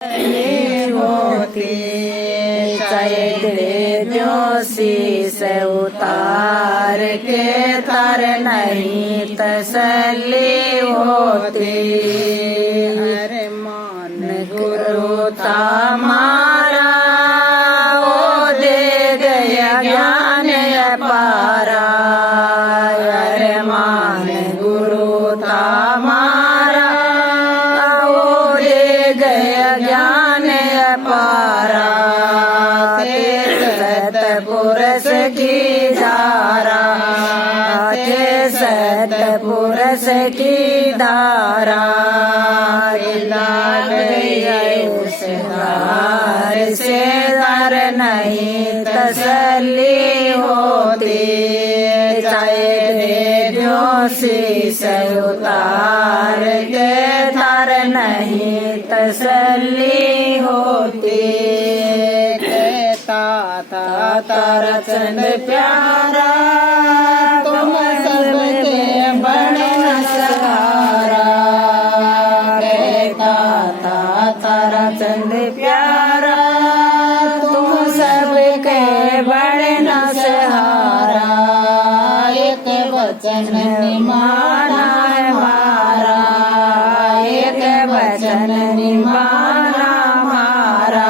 होती चैत्य से उतार के तर नहीं तसल्ली होती। अरे मान गुरु तामारा वो दे गया ज्ञान अपारा। अरे मान गुरु तामारा वो दे गया ज्ञान अपारा। सतपुरुष की धारा सतपुरुष की धारा लाग गई उस धार से दर नहीं तसल्ली होती। चाहे शीश उतार के तर नहीं तसल्ली होती। तारा चंद प्यारा तुम सबके बड़े सहारा। तारा चंद प्यारा तुम सबके बड़े सहारा। एक वचन निमाना हमारा एक वचन निमाना हमारा।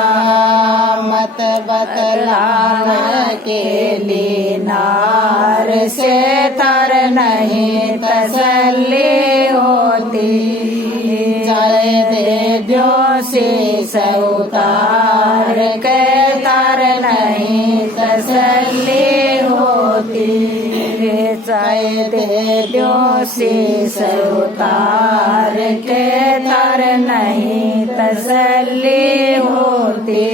मत बतलाना के लिए नार से तर नहीं तसल्ली होती। चाहे दे जो शीश उतार के तर नहीं तसल्ली होती। चाहे दे जो शीश उतार के तर नहीं तसल्ली होती।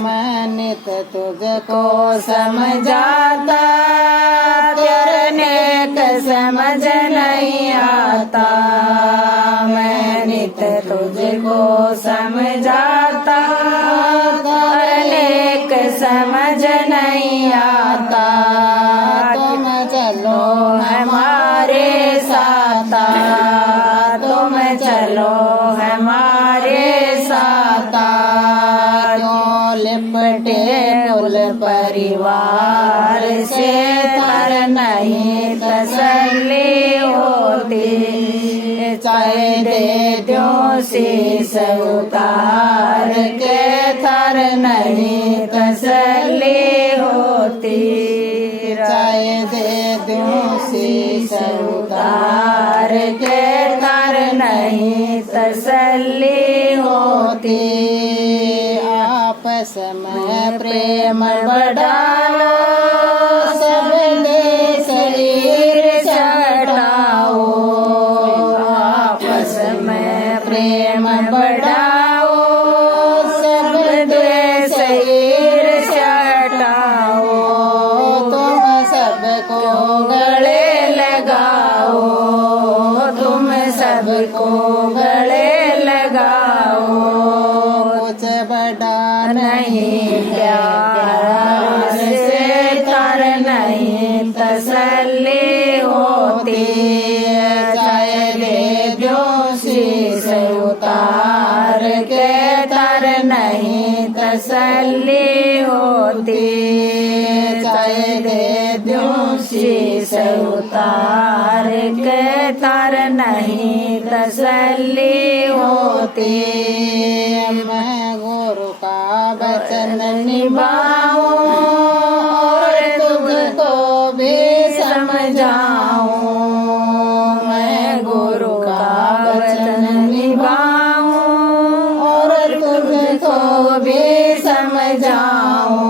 मानित तुझको समझाता तेरे नेक समझ नहीं आता। मानित तुझको समझाता तेरे नेक समझ नहीं आता। तुम चलो हमारे साथ तुम चलो हमारे साथ। लिपटे कुल परिवार से तर नहीं तसल्ली होती। चाहे दे दो शीश उतार के तर नहीं तसल्ली होती। चाहे दे दो शीश उतार के तर नहीं तसल्ली होती। आपस में प्रेम बढ़ाओ सबने शरीर छटाओ। आपस में प्रेम बढ़ाओ सबने शरीर छटाओ। तुम सबको गले लगाओ तुम सबको गले लगाओ। कुछ बड़ा नहीं प्यार से तर नहीं तसल्ली होती। चाहे दे दो शीश उतार के तर नहीं तसल्ली होती। चाहे दे दो शीश उतार के तर नहीं तसल्ली होती। मैं गुरु का वचन निभाऊं और तुमको भी समझाऊं। मैं गुरु का वचन निभाऊं और तुमको भी समझाऊं।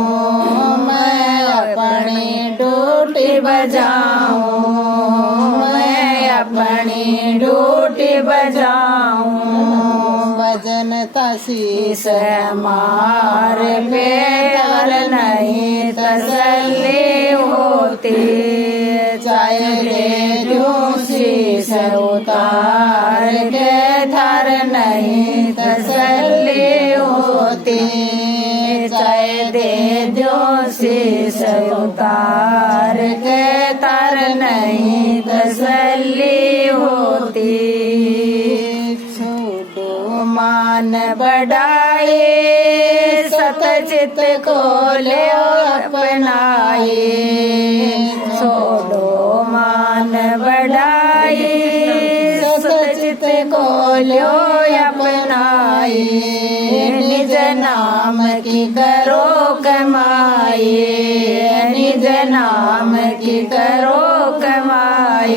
मैं अपनी ड्यूटी बजाऊं मैं अपनी ड्यूटी बजाऊं। भजन शीश मार पे तर नहीं तसल्ली होती। चाहे दे दो शीश उतार के तर नहीं तसल्ली होती। चाहे दे दो शीश उतार के तर नहीं तसल्ली होती। छोड़ो माँ मान बढ़ाए सत चित को लो अपनाए छोड़ो मान बढ़ाए सत चित को लो अपनाए निज नाम की करो कमाए निज नाम की करो कमाए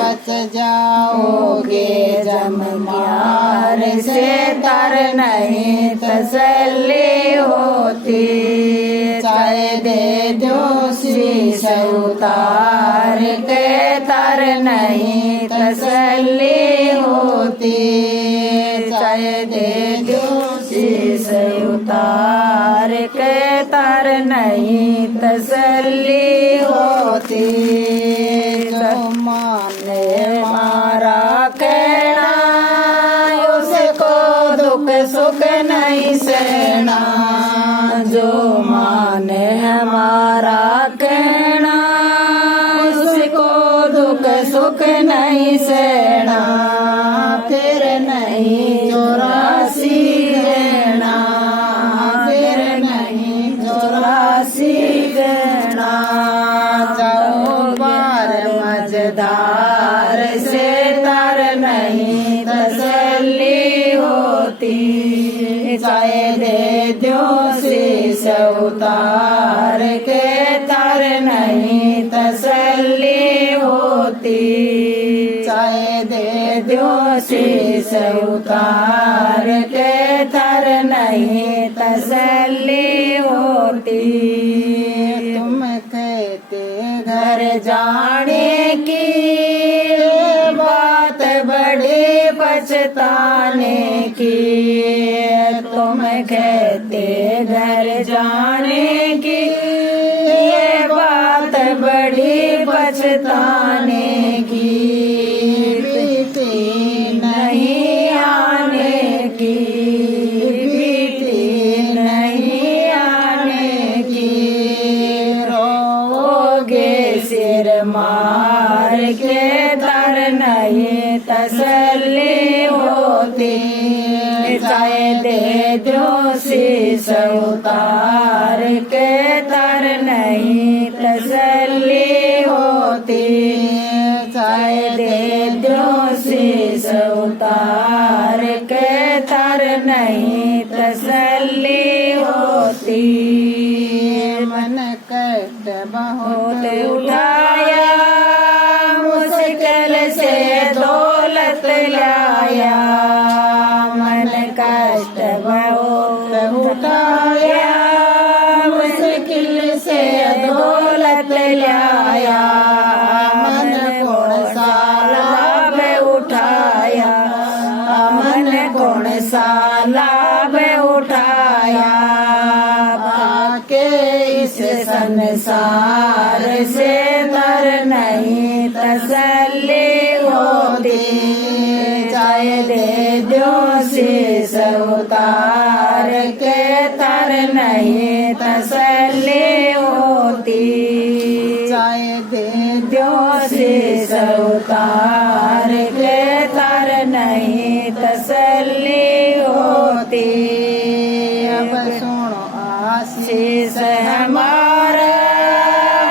बच जाओगे जम मार से तर नहीं तसल्ली होती चाहे दे दो शीश उतार के तर नहीं तसल्ली होती चाहे दे दो शीश उतार के तर नहीं तसल्ली होती जो माने मारा कहना उसको दुख सुख नहीं सहना जो माने हमारा कहना उसको दुख सुख नहीं सहना फिर नहीं चौरासी रहना फिर नहीं चौरासी रहना जाओ बार मजदार से तर नहीं तसल्ली होती चाहे दे दो शीश उतार के तर नहीं तसल्ली होती चाहे दे दो शीश उतार के तर नहीं तसल्ली होती तुम कहते घर जाने की बात बड़ी पछताने की तुम कहते घर जाने की ये बात बड़ी पछताने की बीती नहीं आने की बीती नहीं आने की रोगे सिर मार के तर नहीं तसल्ली होती चाहे दे दो शीश उतार के तर नहीं तसल्ली होती चाहे दे दो शीश उतार के तर नहीं तसल्ली होती मन कष्ट बहुत उठाया मुश्किल से दौलत लाया मन कष्ट बहुत उठाया मुश्किल से दौलत लाया मन कौन सा लाभ उठाया मन कौन सा लाभ उठाया बाके इस संसार से तर नहीं तसल्ली होती चाहे दे दो शीश उतार के तर नहीं तसल्ली होती चाहे दे दो शीश उतार के तर नहीं तसल्ली होती अब सुनो आशीष हमारा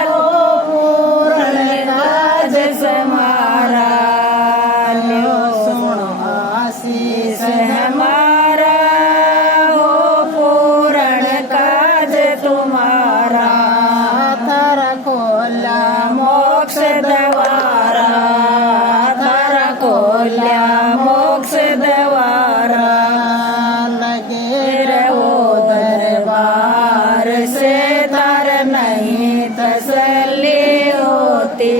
पूर्ण काज समारा लो सुनो आशीष हमारा पूर्ण काज तुम्हारा थर खोला मोक्ष द्वारा थर खोला मोक्ष द्वारा लगे रहो दरबार से तर नहीं तसल्ली होती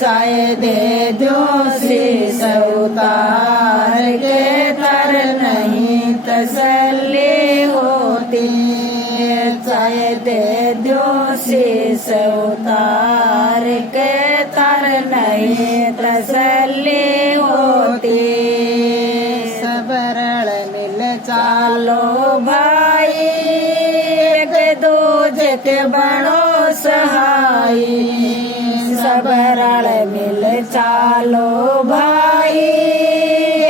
चाहे दे दो शीश उतार के तर नहीं तसल्ली होती चाहे दे दो शीश उतार के तर नहीं तसल्ली होती सबरल मिल चालो भाई एक दूजे के बनो सहाई सबरल मिल चालो भाई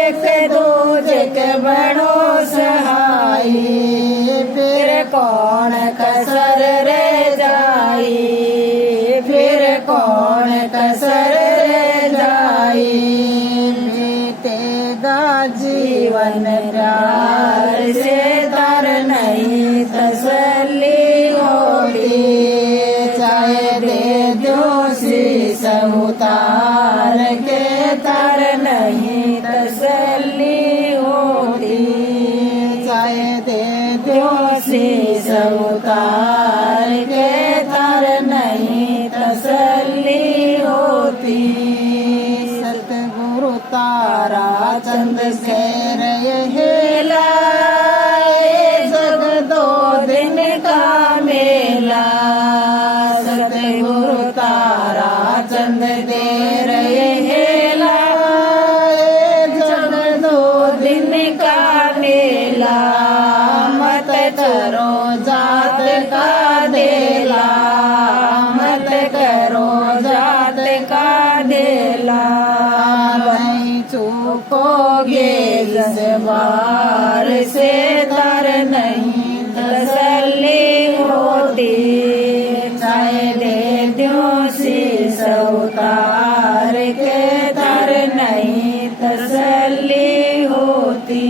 एक दूजे के फिर कौन कसर रह जाई, फिर कौन कसर रह जाई। बीतेगा जीवन प्यार से तर नहीं तसल्ली होती, चाहे दे दो शीश उतार के तर नहीं तसल्ली होती, चाहे दे दो शीश उतार के तर नहीं तसल्ली होती। सतगुरु तारा चंद शेर यह लाए, जग दो दिन का मेला। सतगुरु तारा चंद दे रहे लाए, जग दो दिन का मेला। मत करो जात का देला, मत करो जात का देला। नहीं चूकोगे इस बार से तर नहीं तसल्ली होती, चाहे दे दो शीश उतार के तर नहीं तसल्ली होती,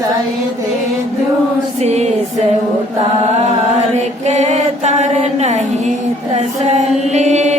चाहे दे दो शीश उतार के तर नहीं तसल्ली